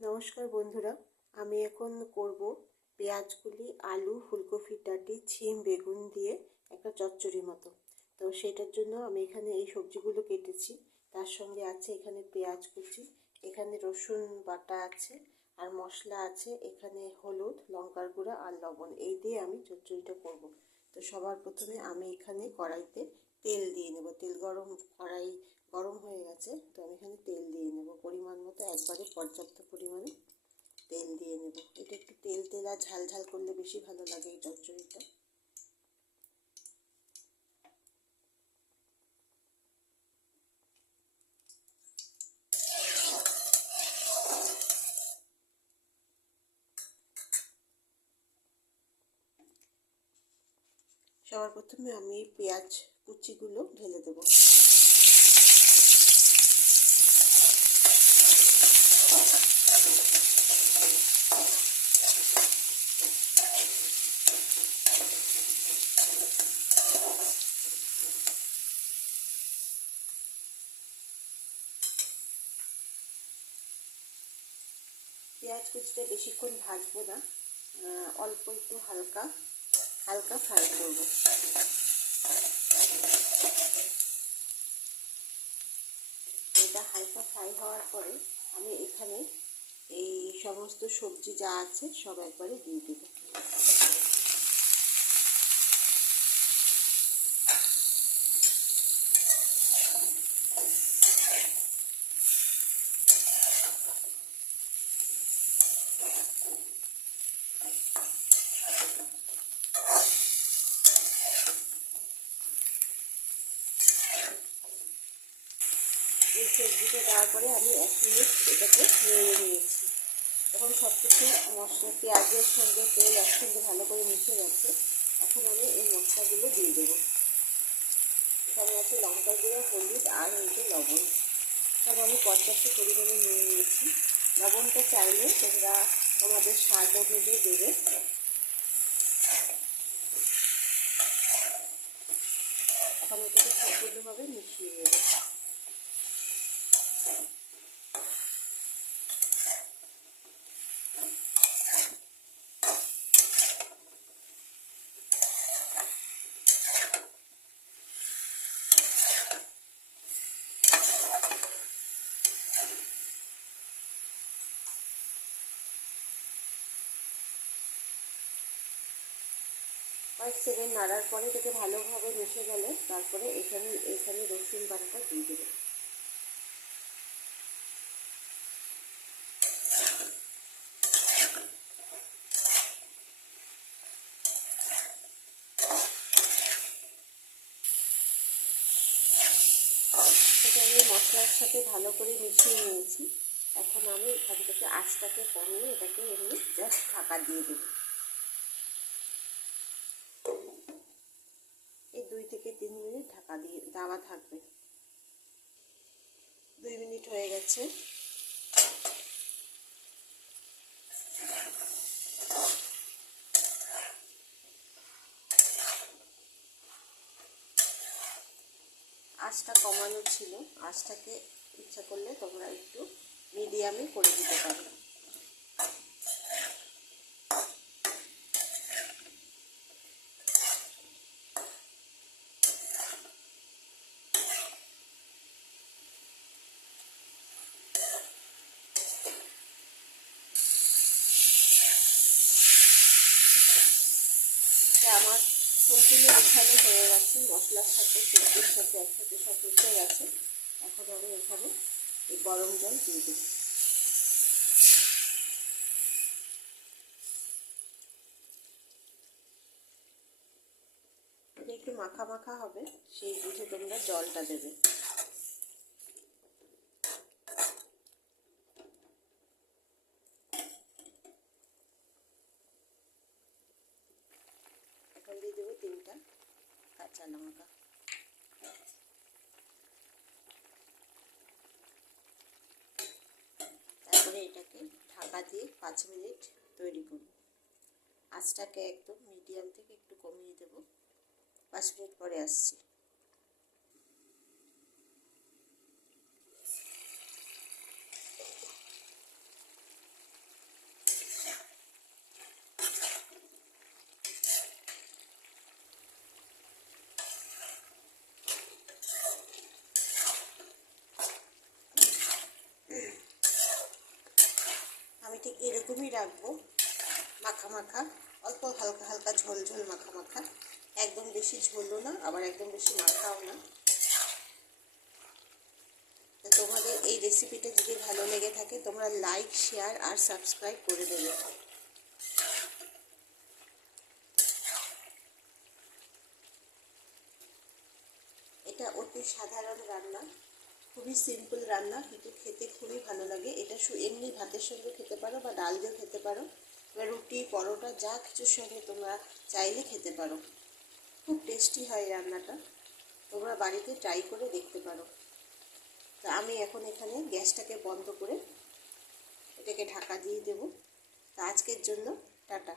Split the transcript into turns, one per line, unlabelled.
নমস্কার বন্ধুরা, আমি এখন করব পেঁয়াজগুলি, আলু ফুলকপির ডাঁটি, ছিম, বেগুন দিয়ে একটা চচ্চড়ি মতো। তো সেটার জন্য আমি এখানে এই সবজিগুলো কেটেছি। তার সঙ্গে আছে এখানে পেঁয়াজ কুচি, এখানে রসুন বাটা আছে আর মশলা আছে, এখানে হলুদ, লঙ্কার গুঁড়া আর লবণ। এই দিয়ে আমি চচ্চড়িটা করব। তো সবার প্রথমে আমি এখানে কড়াইতে তেল দিয়ে নেব। তেল গরম কড়াই গরম হয়ে গেছে, তো আমি এখানে তেল দিয়ে নেব। পরিমাণ মতো একবারে পর্যাপ্ত পরিমাণে তেল দিয়ে নেব। এটা একটু তেল তেল আর ঝাল ঝাল করলে বেশি ভালো লাগে এই চচ্চড়িটা। সবার প্রথমে আমি পেঁয়াজ কুচিগুলো ঢেলে দেবো। পেঁয়াজ কুচিটা বেশিক্ষণ ভাজবো না অল্প একটু হালকা। হালকা ফ্রাই করব। এটা হালকা ফ্রাই হওয়ার পরে আমি এখানে এই সমস্ত সবজি যা আছে সব একবারে দিয়ে দেবো। সবজিটা দেওয়ার পরে আমি এক মিনিট এটাকে নেড়ে নিয়েছি। তখন সব কিছু মশলা, পেঁয়াজের সঙ্গে তেল একসঙ্গে ভালো করে মিশে গেছে। এখন আমি এই মশলাগুলো দিয়ে দেবো। এখানে আছে লঙ্কা গুঁড়ো, হলুদ আর হচ্ছে লবণ। সব আমি পর্যাপ্ত পরিমাণে নিয়ে নিয়েছি লবণটা চাইলে তোমরা তোমাদের স্বাদ অনুযায়ী দেবে। এখন এটাকে সম্পূর্ণভাবে মিশিয়ে দেবে কয়েক সেকেন্ড নাড়ার পরে এটাকে ভালোভাবে মিশে গেলে তারপরে এখানে এখানে রসুন বাটাটা দিয়ে দেবে সেটা আমি মশলার সাথে ভালো করে মিশিয়ে নিয়েছি। এখন আমি এখান থেকে আঁচটাকে কমিয়ে এটাকে এমনি জাস্ট ফাঁকা দিয়ে দেব। এই দুই থেকে তিন মিনিট ঢাকা দিয়ে, দাওয়া থাকবে। দুই মিনিট হয়ে গেছে। আঁচটা কমানো ছিল আঁচটাকে ইচ্ছা করলে তোমরা একটু মিডিয়ামে করে দিতে পারো। আমার সম্পূর্ণ এখানে হয়ে গেছে, মশলার সাথে সবজির সাথে একসাথে সব মিশে গেছে। এখন আমি এখানে এই গরম জল দিয়ে দেবো একটু মাখা মাখা হবে, সেই বুঝে তোমরা জলটা দেবে এখন দিয়ে দেবো তিনটা। কাঁচা লঙ্কা তারপরে এটাকে ঢাকা দিয়ে পাঁচ মিনিট তৈরি করব। আঁচটাকে একদম মিডিয়াম থেকে একটু কমিয়ে দেব। পাঁচ মিনিট পরে আসছি। এরকমই রাখব। মাখা মাখা, অল্প হালকা হালকা ঝোল ঝোল মাখা মাখা। একদম বেশি ঝোলও না, আবার একদম বেশি মাখাও না। তোমাদের এই রেসিপিটা যদি ভালো লেগে থাকে, তোমরা লাইক শেয়ার আর সাবস্ক্রাইব করে দেবে। এটা অতি সাধারণ রান্না। খুবই সিম্পল রান্না, কিন্তু খেতে খুবই ভালো লাগে। এটা এমনি ভাতের সঙ্গে খেতে পারো বা ডাল দিয়েও খেতে পারো। বা রুটি, পরোটা, যা কিছুর সঙ্গে তোমরা চাইলে খেতে পারো। খুব টেস্টি হয় রান্নাটা। তোমরা বাড়িতে ট্রাই করে দেখতে পারো। তো আমি এখন এখানে গ্যাসটাকে বন্ধ করে এটাকে ঢাকা দিয়ে দেবো। তা আজকের জন্য টাটা।